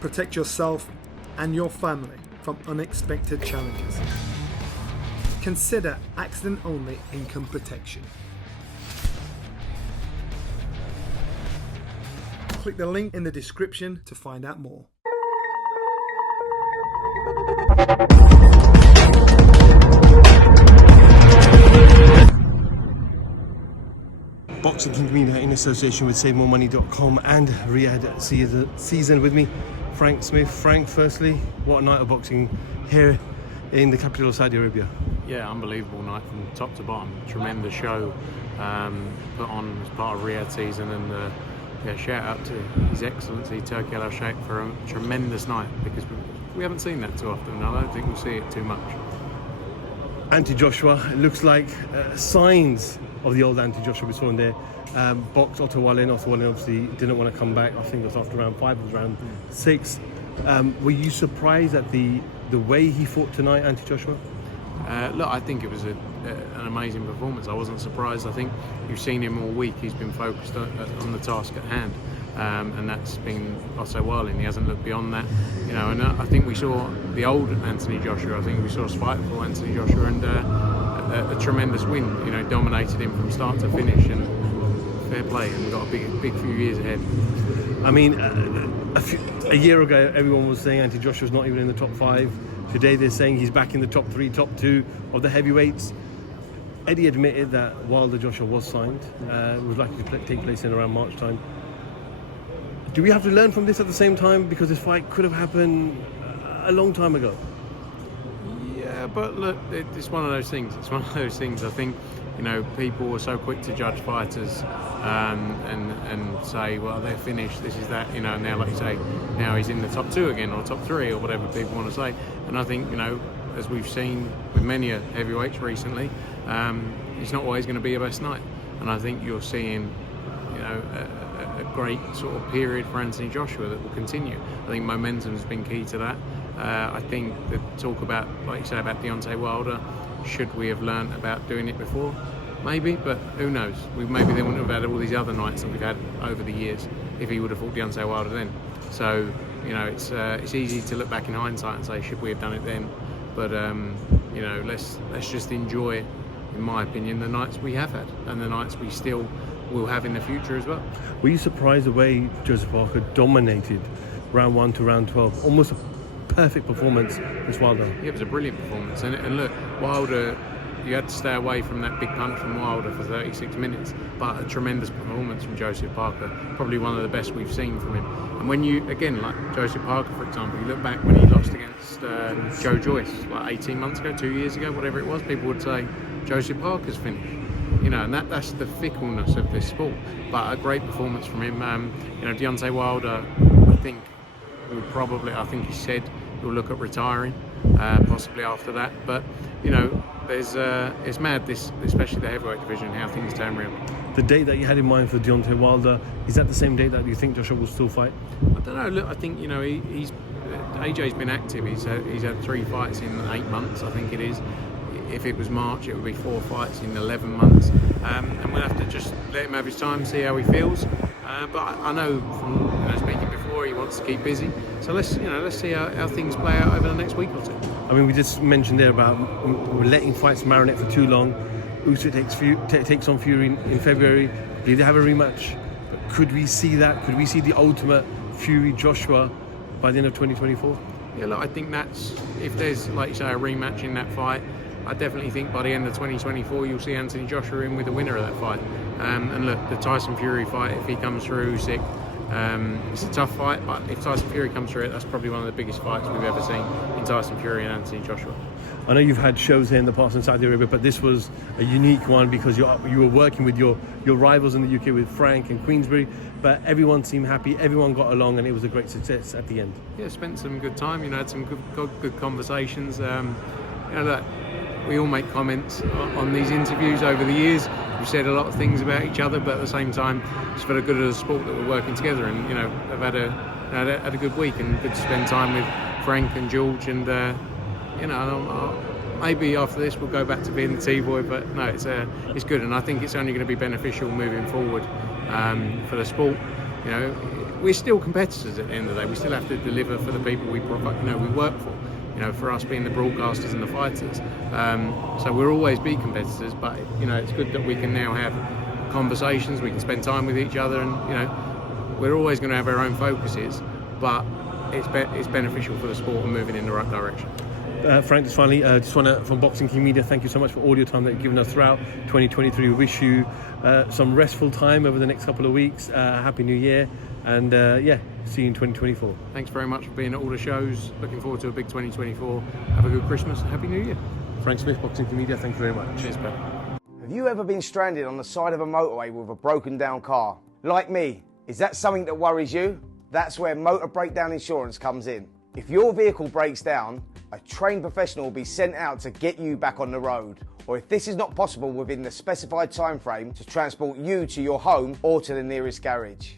Protect yourself and your family from unexpected challenges. Consider accident-only income protection. Click the link in the description to find out more. Boxing King Media in association with SaveMoreMoney.com and Riyadh Season with me, Frank Smith. Frank, firstly, what a night of boxing here in the capital of Saudi Arabia. Yeah, unbelievable night from top to bottom. Tremendous show put on as part of Riyadh Season, and shout out to His Excellency Turki Al Sheikh for a tremendous night, because we haven't seen that too often. I don't think we'll see it too much. Anti-Joshua, it looks like signs of the old Anti-Joshua we saw in there. Boxed Otto Wallin. Otto Wallin obviously didn't want to come back. I think it was after round 5, it was round 6. Were you surprised at the way he fought tonight, Anti-Joshua? Look, I think it was an amazing performance. I wasn't surprised. I think you've seen him all week. He's been focused on the task at hand, and that's been Otto Wallin. He hasn't looked beyond that, And I think we saw the old Anthony Joshua. I think we saw spiteful Anthony Joshua, and a tremendous win. Dominated him from start to finish, and fair play. And we've got a big few years ahead. I mean, a year ago, everyone was saying Anti-Joshua's not even in the top 5. Today they're saying he's back in the top 3, top 2 of the heavyweights. Eddie admitted that Wilder Joshua was signed. It was likely to take place in around March time. Do we have to learn from this at the same time? Because this fight could have happened a long time ago. Yeah, but look, it's one of those things. It's one of those things. I think, people are so quick to judge fighters and say, well, they're finished, this is that, and now, like you say, now he's in the top 2 again, or top 3, or whatever people want to say. And I think, as we've seen with many heavyweights recently, it's not always going to be your best night. And I think you're seeing, a great sort of period for Anthony Joshua that will continue. I think momentum has been key to that. I think the talk about, like you say, about Deontay Wilder, should we have learned about doing it before? Maybe, but who knows? Maybe they wouldn't have had all these other nights that we've had over the years if he would have fought Deontay Wilder then. So, it's easy to look back in hindsight and say, should we have done it then? But, let's just enjoy, in my opinion, the nights we have had and the nights we still will have in the future as well. Were you surprised the way Joseph Parker dominated round 1 to round 12? Almost a perfect performance against Wilder. Yeah, it was a brilliant performance. And look, Wilder, you had to stay away from that big punch from Wilder for 36 minutes, but a tremendous performance from Joseph Parker, probably one of the best we've seen from him. And when you, again, like Joseph Parker, for example, you look back when he lost against Joe Joyce, like 18 months ago, 2 years ago, whatever it was, people would say, Joseph Parker's finished. And that's the fickleness of this sport. But a great performance from him. Deontay Wilder, I think he said he'll look at retiring, possibly after that. But, it's mad, this, especially the heavyweight division, how things turn around. The date that you had in mind for Deontay Wilder, is that the same date that you think Joshua will still fight? I don't know. Look, I think, AJ's been active. He's had 3 fights in 8 months, I think it is. If it was March, it would be 4 fights in 11 months. And we'll have to just let him have his time, see how he feels. But I know from speaking before, he wants to keep busy. So let's see how things play out over the next week or 2. I mean, we just mentioned there about letting fights marinate for too long. Usyk takes on Fury in February. Did they have a rematch? But could we see that? Could we see the ultimate Fury-Joshua by the end of 2024? Yeah, look, I think that's, if there's, like you say, a rematch in that fight, I definitely think by the end of 2024 you'll see Anthony Joshua in with the winner of that fight. And look, the Tyson Fury fight, if he comes through, Usyk, it's a tough fight, but if Tyson Fury comes through it, that's probably one of the biggest fights we've ever seen in Tyson Fury and Anthony Joshua. I know you've had shows here in the past in Saudi Arabia, but this was a unique one because you were working with your rivals in the UK with Frank and Queensberry, but everyone seemed happy, everyone got along, and it was a great success at the end. Yeah, spent some good time, had some good conversations. Look, we all make comments on these interviews over the years. We've said a lot of things about each other, but at the same time, it's for the good of the sport that we're working together, and have had a good week and good to spend time with Frank and George, and maybe after this we'll go back to being the T-boy, but no, it's good, and I think it's only going to be beneficial moving forward for the sport. we're still competitors at the end of the day. We still have to deliver for the people we provide, we work for. For us being the broadcasters and the fighters. So we'll always be competitors, but it's good that we can now have conversations, we can spend time with each other, and we're always going to have our own focuses, but it's beneficial for the sport and moving in the right direction. Frank, just finally, just want to, from Boxing King Media, thank you so much for all your time that you've given us throughout 2023. We wish you some restful time over the next couple of weeks. Happy New Year, and see you in 2024. Thanks very much for being at all the shows. Looking forward to a big 2024. Have a good Christmas and Happy New Year. Frank Smith, Boxing King Media, thank you very much. Cheers, pal. Have you ever been stranded on the side of a motorway with a broken down car? Like me, is that something that worries you? That's where motor breakdown insurance comes in. If your vehicle breaks down, a trained professional will be sent out to get you back on the road. Or if this is not possible within the specified time frame, to transport you to your home or to the nearest garage.